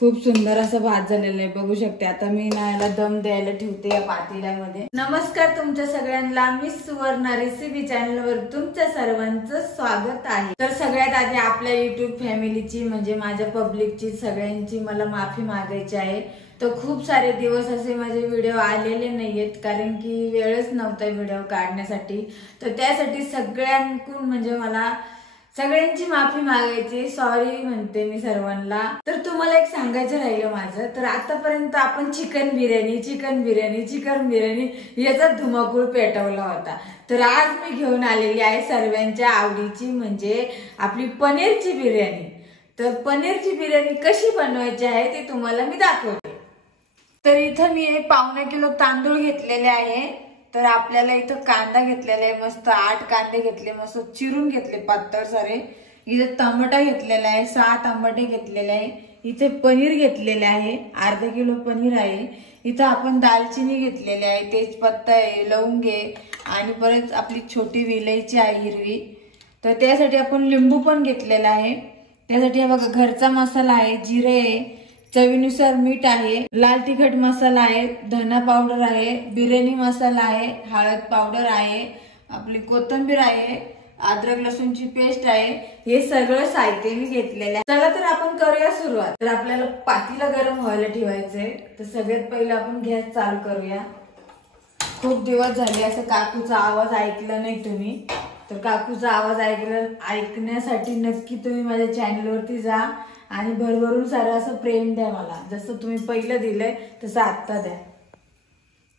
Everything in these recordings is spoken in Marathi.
खूप सुंदर असा भात झालेला आहे, बघू शकते। आता मी ना याला दम द्यायला ठेवते या पातेल्यामध्ये। नमस्कार तुमच्या सगळ्यांना, मी सुवर्णा रेसिपी चॅनल वर तुमच्या सर्वांचं स्वागत आहे। तर सगळ्यात आधी आपल्या युट्यूब फॅमिलीची म्हणजे माझ्या पब्लिकची सगळ्यांची मला माफी मागायची आहे। तर खूप सारे दिवस असे माझे व्हिडिओ आलेले नाहीयेत, कारण की वेळच नव्हता व्हिडिओ काढण्यासाठी। तर त्यासाठी सगळ्यांकडून म्हणजे मला सगळ्यांची माफी मागायची, सॉरी म्हणते मी सर्वांना। तर तुम्हाला एक सांगायचं राहिलं माझं, तर आतापर्यंत आपण चिकन बिर्याणी याचा धुमाकूळ पेटवला होता। तर आज मी घेऊन आलेली आहे सर्वांच्या आवडीची म्हणजे आपली पनीरची बिर्याणी। तर पनीरची बिर्याणी कशी बनवायची आहे ते तुम्हाला मी दाखवते। तर इथं मी 1.25 किलो तांदूळ घेतलेले आहे। तर आपल्याला इथं कांदा घेतलेला आहे, मस्त 8 कांदे घेतले, मस्त चिरून घेतले पातळ सारे। इथे टमाटा घेतलेला आहे, 6 टमाटे घेतलेले आहे। इथे पनीर घेतलेले आहे, अर्धा किलो पनीर आहे। इथं आपण दालचिनी घेतलेली आहे, तेजपत्ता आहे, लवंग आहे आणि परत आपली छोटी विलायची आहे हिरवी। तर त्यासाठी आपण लिंबू पण घेतलेला आहे। त्यासाठी हा बघा घरचा मसाला आहे, जिरे आहे, चवीनुसार मीठ आहे, लाल तिखट मसाला आहे, धना पावडर आहे, बिर्याणी मसाला आहे, हळद पावडर आहे, आपली कोथिंबीर आहे, अद्रक लसूणची पेस्ट आहे। हे सगळं साहित्य मी घेतलेलं आहे। चला तर आपण करूया सुरुवात। तर आपल्याला पातेलं गरम व्हायला ठेवायचंय। तर सगळ्यात पहिले आपण गॅस चालू करूया। खूप दिवस झाले असं काकूचा आवाज ऐकला नाही तुम्ही, तर काकूचा आवाज ऐकण्यासाठी नक्की तुम्ही माझ्या चॅनल वरती जा आणि भरभरून सारं असं प्रेम द्या मला, जसं तुम्ही पहिलं दिलंय तसं आता द्या।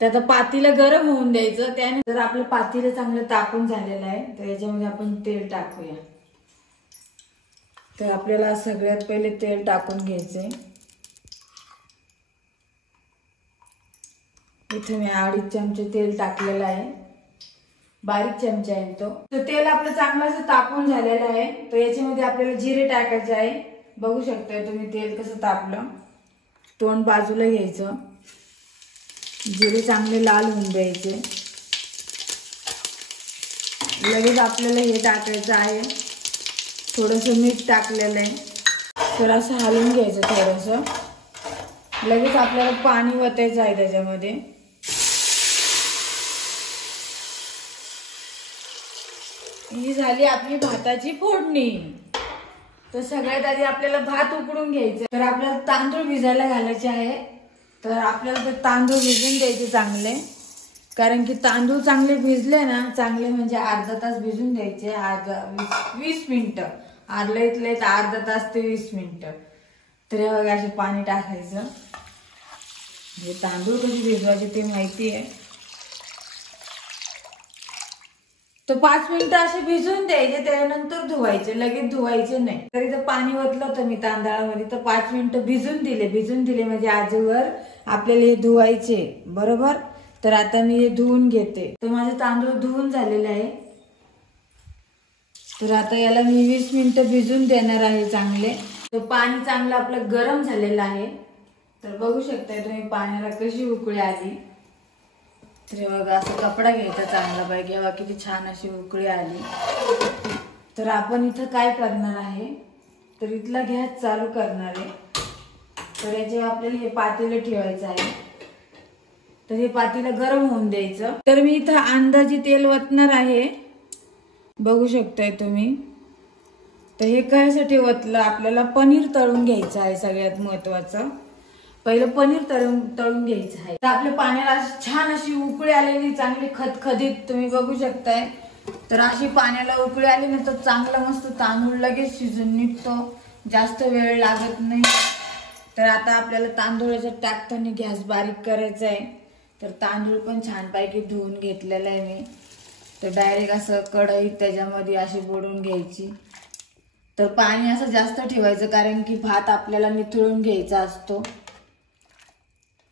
तर आता पातेलं गरम होऊन द्यायचं। त्यानंतर आपलं पातेलं चांगलं तापून झालेलं आहे, तर याच्यामध्ये आपण तेल टाकूया। तर आपल्याला सगळ्यात पहिले तेल टाकून घ्यायचंय। इथे मी 2.5 चमचे तेल टाकलेलं आहे, बारीक चमचा आहे तो। तर तेल आपलं चांगलं असं तापून झालेलं आहे। तर याच्यामध्ये आपल्याला जिरे टाकायचे आहे। बघू शकता तुम्ही तेल कसं तापलं। तोंड बाजूला घ्यायचं, जिरे चांगले लाल होऊन द्यायचे। लगेच आपल्याला हे टाकायचं आहे, थोडंसं मीठ टाकलेलं आहे। तर असं हलवून घ्यायचं थोडंसं। लगेच आपल्याला पाणी वतायचं आहे त्याच्यामध्ये। ही झाली आपली भाताची फोडणी। तर सगळ्यात आधी आपल्याला भात उकडून घ्यायचं। तर आपल्याला तांदूळ भिजायला घालायचे आहे। तर आपल्याला ते तांदूळ भिजून द्यायचे चांगले, कारण की तांदूळ चांगले भिजले ना, चांगले म्हणजे अर्धा तास भिजून द्यायचे, 20 मिनिटं, अर्धा तास ते 20 मिनिटं। तर बघा असे पाणी टाकायचं। हे तांदूळ कशी भिजवायचे ते माहिती आहे। तर 5 मिनिटं असे भिजून द्यायचे, त्यानंतर धुवायचे, लगेच धुवायचे नाही। तर इथं पाणी ओतलं होतं मी तांदळामध्ये, तर 5 मिनिटं भिजून दिले म्हणजे आजवर आपल्याला हे धुवायचे बरोबर। तर आता मी हे धुवून घेते। तर माझे तांदूळ धुवून झालेले आहे। तर आता याला मी 20 मिनिटं भिजून देणार आहे चांगले। तर पाणी चांगलं आपलं गरम झालेलं आहे। तर बघू शकताय तुम्ही पाण्याला कशी उकळी आली। तर बघा असं कपडा घ्यायचा चांगला पाहिजे, बघा किती छान अशी उकळी आली। तर आपण इथं काय करणार आहे, तर इथला गॅस चालू करणार आहे। तर याच्यावर आपल्याला हे पातेलं ठेवायचं आहे। तर हे पातेलं गरम होऊन द्यायचं। तर मी इथं अंदाजे तेल ओतणार आहे, बघू शकताय तुम्ही। तर हे कशासाठी ओतलं, आपल्याला पनीर तळून घ्यायचं आहे। सगळ्यात महत्वाचं पहिलं पनीर तळून घ्यायचं आहे। तर आपल्या पाण्याला छान अशी उकळी आलेली, चांगली खदखदीत तुम्ही बघू शकताय। तर अशी पाण्याला उकळी आली ना, तर चांगला मस्त तांदूळ लगेच शिजून निघतो, जास्त वेळ लागत नाही। तर आता आपल्याला तांदूळाच्या टाकताना गॅस बारीक करायचा आहे। तर तांदूळ पण छानपैकी धुवून घेतलेला आहे मी। तर डायरेक्ट असं कढईत त्याच्यामध्ये अशी बुडवून घ्यायची। तर पाणी असं जास्त ठेवायचं, कारण की भात आपल्याला निथळून घ्यायचा असतो।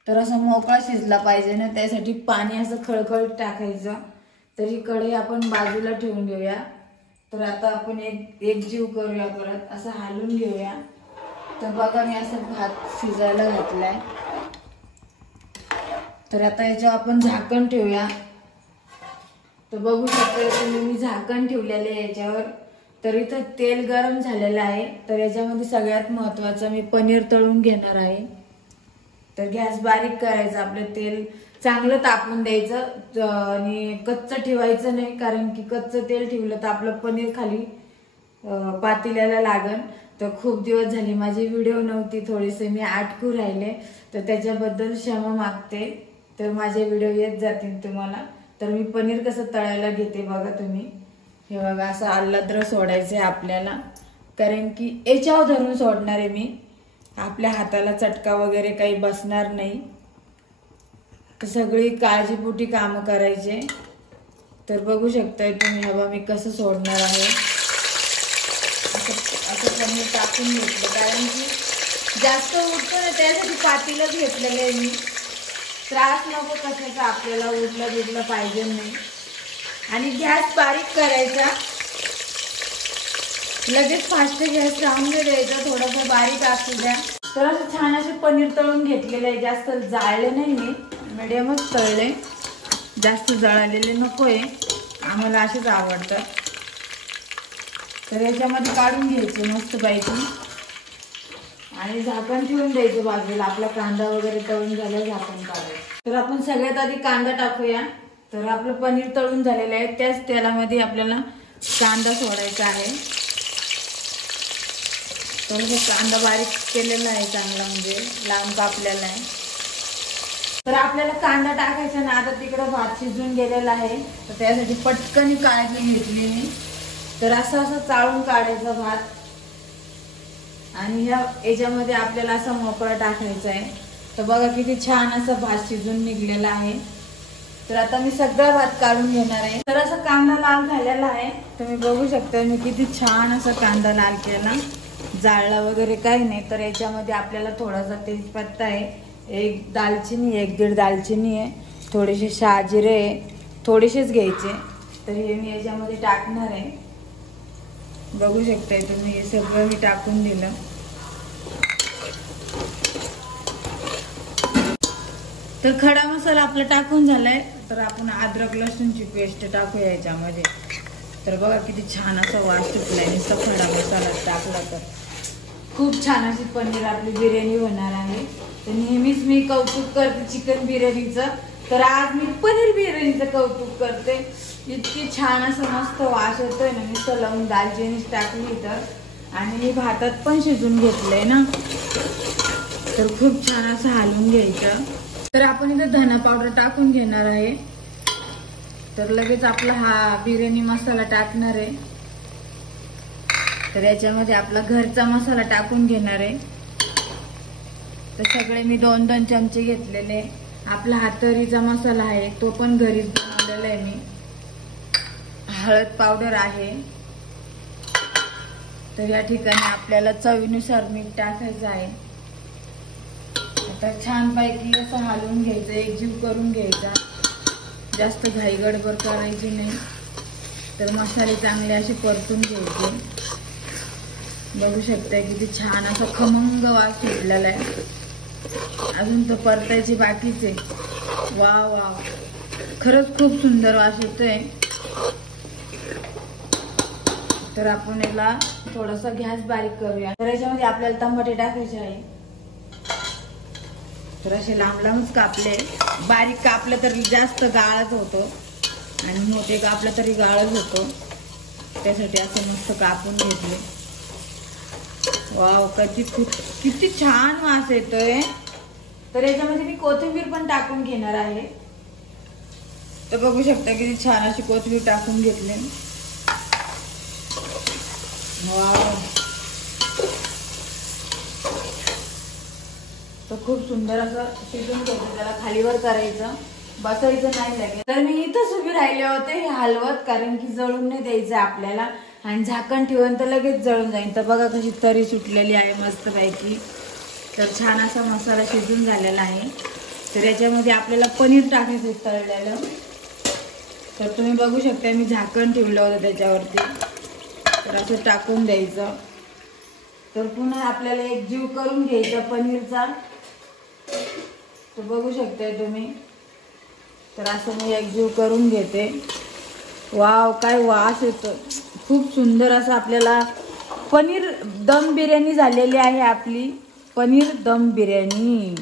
तर असं मोकळा शिजला पाहिजे ना, त्यासाठी पाणी असं खळखळीत टाकायचं। तर ही कढई आपण बाजूला ठेवून घेऊया। तर आता आपण एक जीव करूया, परत असं हलवून घेऊया। तर बघा मी असं भात शिजायला घातलाय। तर आता याच्यावर आपण झाकण ठेवूया। तर बघू शकता तुम्ही मी झाकण ठेवलेले याच्यावर। तर इथं तेल गरम झालेलं आहे. तर याच्यामध्ये सगळ्यात महत्त्वाचं मी पनीर तळून घेणार आहे. तर गॅस बारीक करायचा, आपलं तेल चांगलं तापून द्यायचं आणि कच्चं ठेवायचं नाही, कारण की कच्चं तेल ठेवलं तर आपलं पनीर खाली पातेल्याला लागन. तर खूप दिवस झाली माझी व्हिडिओ नव्हती, थोडेसे मी आटकू राहिले, तर त्याच्याबद्दल क्षमा मागते. तर माझे व्हिडिओ येत जातील तुम्हाला. तर मी पनीर कसं तळायला घेते बघा तुम्ही. हे बघा असं आल्लाद्र सोडायचं आहे आपल्याला, कारण की याच्यावर धरून सोडणार आहे मी. आपल्या हाताला चटका वगैरे काही बसणार नाही. तर सगळी काळजीपोटी कामं करायचे. तर बघू शकताय तुम्ही हवा मी कसं सोडणार आहे. असं पनीर टाकून घेतलं, कारण की जास्त उडतं ना, त्यासाठी पातेलंच घेतलेलं आहे मी. त्रास नको कशाचा, आपल्याला उडलं बिडलं पाहिजे नाही. आणि गॅस बारीक करायचा, लगेच फास्ट गॅस लावून द्यायचा, थोडासा बारीक असू द्या. तर असं छान असे पनीर तळून घेतलेले आहे. जास्त जाळले नाही मी, मिडियमच तळले, जास्त जळालेले नकोय, आम्हाला असेच आवडतात. तर याच्यामध्ये काढून घ्यायचे मस्त पैकी आणि झाकण ठेवून द्यायचं बाजूला. आपला कांदा वगैरे तळून झालं, झाकण काढायचं. तर आपण सगळ्यात आधी कांदा टाकूया. तर आपलं पनीर तळून झालेलं आहे, त्याच तेलामध्ये आपल्याला कांदा सोडायचा आहे. तर कांदा बारीक केलेला आहे चांगला, म्हणजे लांब कापलेला आहे. तर आपल्याला कांदा टाकायचा ना. आता तिकडं भात शिजून गेलेला आहे, तर त्यासाठी पटकन काढून घेतली मी. तर असं असं चाळून काढायचा भात आणि याच्यामध्ये आपल्याला असा मोकळा टाकायचा आहे. तर बघा किती छान असं भात शिजून निघलेला आहे. तर आता मी सगळा भात काढून घेणार आहे. तर असं कांदा लाल झालेला आहे, तुम्ही बघू शकता मी किती छान असा कांदा लाल केला, जाळला वगैरे काही नाही. तर याच्यामध्ये आपल्याला थोडासा तेजपत्ता आहे, एक दालचिनी, 1-1.5 दालचिनी आहे, थोडेसे शहाजिरे आहे, थोडेसेच घ्यायचे. तर हे मी याच्यामध्ये टाकणार आहे. बघू शकताय तुम्ही, हे सगळं मी टाकून दिलं. तर खडा मसाला आपला टाकून झालाय. तर आपण अद्रक लसूणची पेस्ट टाकूया याच्यामध्ये. तर बघा किती छान असा वास सुटलाय नुसता खडा मसाला टाकला तर. खूप छान अशी पनीर आपली बिर्याणी होणार आहे. तर नेहमीच मी कौतुक करते चिकन बिर्याणीचं, तर आज मी पनीर बिर्याणीचं कौतुक करते. इतकी छान असं मस्त वास येतोय ना, नुसतं लावून दालचिनीच टाकली तर. आणि मी भातात पण शिजून घेतलंय ना, तर खूप छान असं हलवून घ्यायचं. तर आपण इथं धना पावडर टाकून घेणार आहे. तर लगेच आपला हा बिर्याणी मसाला टाकणार आहे. तर याच्यामध्ये आपला घरचा मसाला टाकून घेणार आहे. तर सगळे मी 2-2 चमचे घेतलेले. आपला हातरीचा मसाला आहे, तो पण घरीच बनवलेला आहे मी. हळद पावडर आहे. तर या ठिकाणी आपल्याला चवीनुसार मीठ टाकायचं आहे. आता छानपैकी असं हलवून घ्यायचं, एकजीव करून घ्यायचा. जास्त घाई गडबड करायची नाही. तर मसाले चांगले असे परतून घ्यायचे. बघू शकता किती छान असा खमंग वास सुटलेला आहे. अजून तर परतायची बाकीच आहे. वाव वाव, खरंच खूप सुंदर वास येतोय. तर आपण याला थोडासा गॅस बारीक करूया. तर याच्यामध्ये आपल्याला टमाटे टाकायचे आहे. तर असे लांब लांबच कापले. बारीक कापलं तर जास्त गाळच होतो आणि मोठे कापलं तरी गाळच होतो, त्यासाठी असं मस्त कापून घेतले. वाव, किती छान वास येतोय. तर याच्यामध्ये मी कोथिंबीर पण टाकून घेणार आहे. तर बघू शकता किती छान अशी कोथिंबीर टाकून घेतली. वाव, तर खूप सुंदर असं शिजून घ्यायचं. त्याला खालीवर करायचं, बसायचं नाही लागेल. तर मी इथंच उभी राहिले होते हे हलवत, कारण की जळून नाही द्यायचं आपल्याला. आणि झाकण ठेवून तर लगेच जळून जाईल. तर बघा कशी तरी सुटलेली आहे मस्त पैकी. तर छान असा मसाला शिजून झालेला आहे. तर याच्यामध्ये आपल्याला पनीर टाकायचं तळलेलं. तर तुम्ही बघू शकता मी झाकण ठेवलं होतं त्याच्यावरती. तर असं टाकून द्यायचं. तर पुन्हा आपल्याला एक जीव करून घ्यायचा पनीरचा. तर बघू शकताय तुम्ही. तर असं मी एक जीव करून घेते. वाव, काय वास येतो. खूप सुंदर असं आपल्याला पनीर दम बिर्याणी झालेली आहे आपली। पनीर दम बिर्याणी,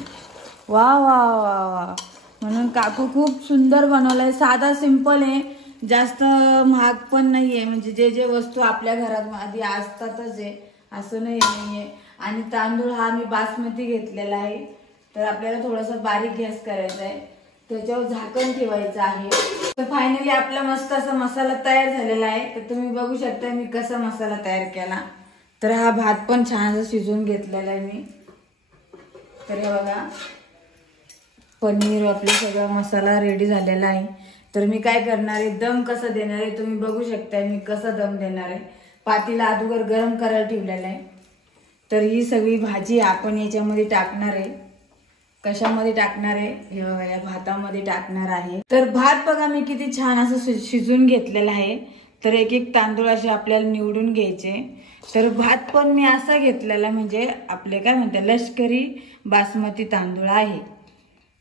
वा वा वा वा। म्हणून काकू खूप सुंदर बनवलंय, साधा सिंपल आहे, जास्त महाग पण नाहीये, म्हणजे जे जे वस्तू आपल्या घरात आधी असतातच आहे असं नाहीये। आणि तांदूळ हा मी बासमती घेतलेला आहे, तर आपल्याला थोडासा बारीक गॅस करायचा आहे, त्याच्यावर झाकण ठेवायचं आहे। तर फायनली आपला मस्त असा मसाला तयार झालेला आहे। तर तुम्ही बघू शकता मी कसा मसाला तयार केला। तर हा भात पण छान असं शिजवून घेतलेला आहे मी। तर हे बघा पनीर आपले सगळा मसाला रेडी झालेला आहे। तर मी काय करणार आहे, दम कसा देणार आहे तुम्ही बघू शकता मी कसा दम देणार आहे। पातीला अगोदर गरम करायला ठेवलेला आहे। तर ही सगळी भाजी आपण याच्यामध्ये टाकणार आहे। कशामध्ये टाकणार आहे, हे बघा या भातामध्ये टाकणार आहे। तर भात बघा मी किती छान असं शिजून घेतलेला आहे। तर एक एक तांदूळ असे आपल्याला निवडून घ्यायचे। तर भात पण मी असा घेतलेला, म्हणजे आपले काय म्हणतात लष्करी बासमती तांदूळ आहे।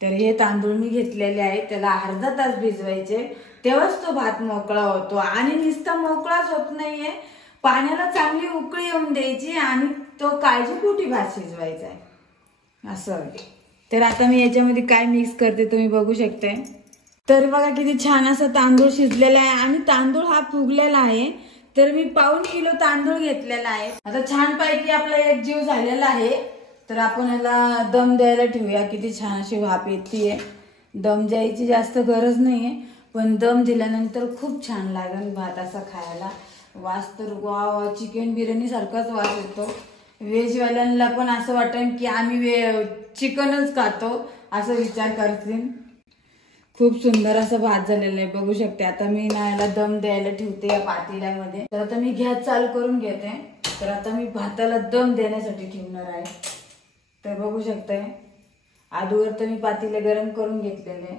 तर हे तांदूळ मी घेतलेले आहे, त्याला अर्धा तास भिजवायचे, तेव्हाच तो भात मोकळा होतो। आणि नुसता मोकळाच होत नाहीये, पाण्याला चांगली उकळी येऊन द्यायची आणि तो काळजीपोटी भात शिजवायचा आहे असं। तर आता मी याच्यामध्ये काय मिक्स करते तुम्ही बघू शकता। तर बघा किती छान असं तांदूळ शिजलेला आहे आणि तांदूळ हा फुगलेला आहे। तर मी 1.5 किलो तांदूळ घेतलेला आहे। आता छानपैकी आपला एक जीव झालेला आहे। तर आपण याला दम द्यायला ठेवूया। किती छान अशी वाफ येते, दम द्यायची जास्त गरज नाहीये, पण दम दिल्यानंतर खूप छान लागेल भात असा खायला। वास तर वा, चिकन बिर्याणी सारखाच वास येतो। व्हेजवाल्यांना पण असं वाटेल की आम्ही चिकनच खातो असं विचार करतील। खूप सुंदर असं भात झालेलं आहे बघू शकते। आता मी ना याला दम द्यायला ठेवते या पातेल्यामध्ये। तर आता मी गॅस चालू करून घेते। तर आता मी भाताला दम देण्यासाठी ठेवणार आहे। तर बघू शकताय अगोदर तर मी पातेले गरम करून घेतलेले,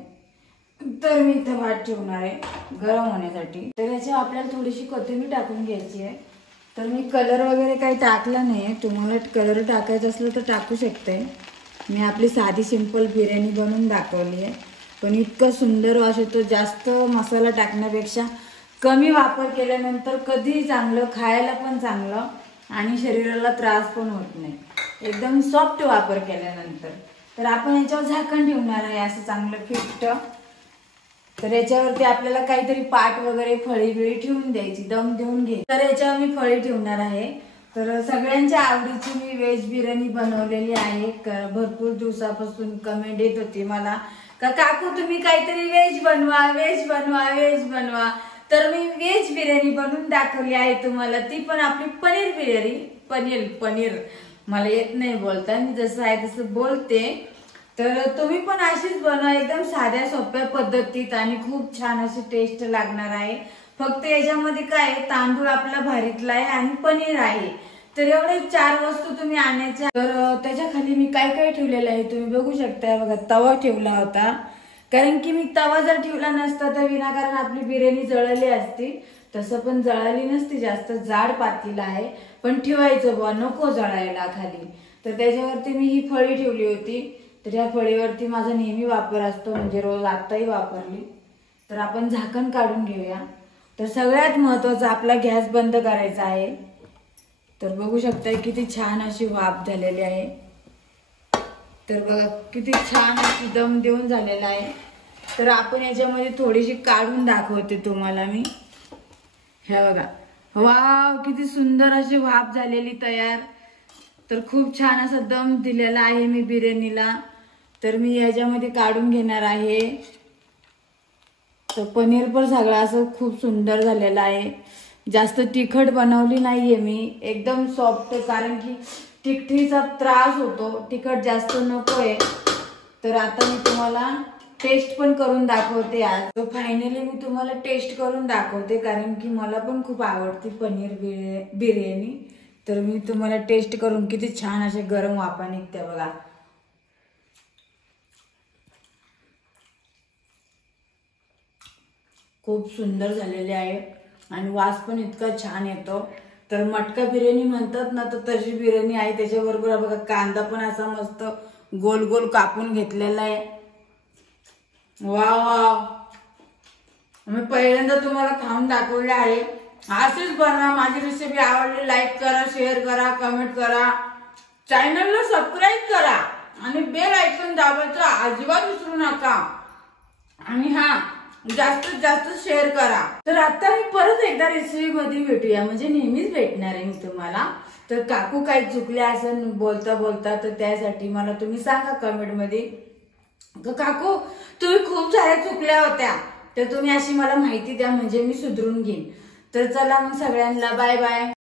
तर मी इथं भात ठेवणार आहे गरम होण्यासाठी। तर याच्यावर आपल्याला थोडीशी कोथिंबीर टाकून घ्यायची आहे। तर मी कलर वगैरे काही टाकला नाही, तुम्हाला कलर टाकायचं असलं तर टाकू शकते। मी आपली साधी सिंपल बिर्याणी बनवून दाखवली आहे, पण इतकं सुंदर वास येतो। जास्त मसाला टाकण्यापेक्षा कमी वापर केल्यानंतर कधीही चांगलं, खायला पण चांगलं आणि शरीराला त्रास पण होत नाही, एकदम सॉफ्ट वापर केल्यानंतर। तर आपण याच्यावर झाकण ठेवणार आहे असं चांगलं फिट। तर याच्यावरती आपल्याला काहीतरी पाट वगैरे फळी बिळी ठेवून द्यायची, दम देऊन घ्यायची। तर याच्यावर मी फळी ठेवणार आहे। तर सगळ्यांच्या आवडीची मी व्हेज बिर्याणी बनवलेली आहे। भरपूर दिवसापासून कमेंट येत होती मला का काकू तुम्ही काहीतरी व्हेज बनवा, व्हेज बनवा, व्हेज बनवा। तर मी व्हेज बिर्याणी बनवून दाखवली आहे तुम्हाला, ती पण आपली पनीर बिर्याणी। पनीर मला येत नाही बोलता, मी जसं आहे तसं बोलते। तर तुम्ही पण अशीच बनवा, एकदम साध्या सोप्या पद्धतीत आणि खूप छान अशी टेस्ट लागणार आहे। फक्त याच्यामध्ये काय तांदूळ आपला भारीतला आहे आणि पनीर आहे। तर एवढे 4 वस्तू तुम्ही आणायच्या। तर त्याच्या खाली मी काय काय ठेवलेलं आहे तुम्ही बघू शकता। बघा तवा ठेवला होता, कारण की मी तवा जर ठेवला नसता तर विनाकारण आपली बिर्याणी जळली असती। तसं पण जळाली नसती, जास्त जाड पातेलं आहे, पण ठेवायचं बुवा नको जळायला खाली। तर त्याच्यावरती मी ही फळी ठेवली होती। तर या फळीवरती माझा नेहमी वापर असतो, म्हणजे रोज आताही वापरली। तर आपण झाकण काढून घेऊया। तर सगळ्यात महत्त्वाचं आपला गॅस बंद करायचा आहे। तर बघू शकता किती छान अशी वाफ झालेली आहे। तर बघा किती छान अशी दम देऊन झालेला आहे। तर आपण याच्यामध्ये थोडीशी काढून दाखवते तुम्हाला मी। हे बघा, वाव किती सुंदर अशी वाफ झालेली तयार। तर खूप छान असा दम दिलेला आहे मी बिर्याणीला। तर मी याच्यामध्ये काढून घेणार आहे। तर पनीर पण सगळं असं खूप सुंदर झालेलं आहे। जास्त तिखट बनवली नाहीये मी, एकदम सॉफ्ट, कारण की तिखटीचा त्रास होतो, तिखट जास्त नकोय। तर आता मी तुम्हाला टेस्ट पण करून दाखवते आज। तो फायनली मी तुम्हाला टेस्ट करून दाखवते, कारण की मला पण खूप आवडते पनीर बिर्याणी। तर मी तुम्हाला टेस्ट करून किती छान असे गरम वाफा निघते बघा। खूप सुंदर झालेले आहे आणि वास पण इतका छान येतो। तर मटका बिर्याणी म्हणतात ना, तर तशी बिर्याणी आहे। त्याच्याबरोबर बघा कांदा पण असा मस्त गोल गोल कापून घेतलेला आहे। वाव वाव, मी पहिल्यांदा तुम्हाला खाऊन दाखवले आहे असेच बनवा। माझी रेसिपी आवडली लाईक करा, शेअर करा, कमेंट करा, चॅनलला सबस्क्राईब करा आणि बेल आयकॉन दाबायचं अजिबात विसरू नका। आणि हा जास्तीत जास्त शेअर करा। तर आता मी परत एकदा रेसिपी मध्ये भेटूया, म्हणजे नेहमीच भेटणार आहे मी तुम्हाला। तर काकू काही चुकले असेल बोलता बोलता तर त्यासाठी मला तुम्ही सांगा कमेंट मध्ये, काकू तुम्ही खूप साऱ्या चुकल्या होत्या, तर तुम्ही अशी मला माहिती द्या म्हणजे मी सुधरून घेईन। तर चला मग सगळ्यांना बाय बाय।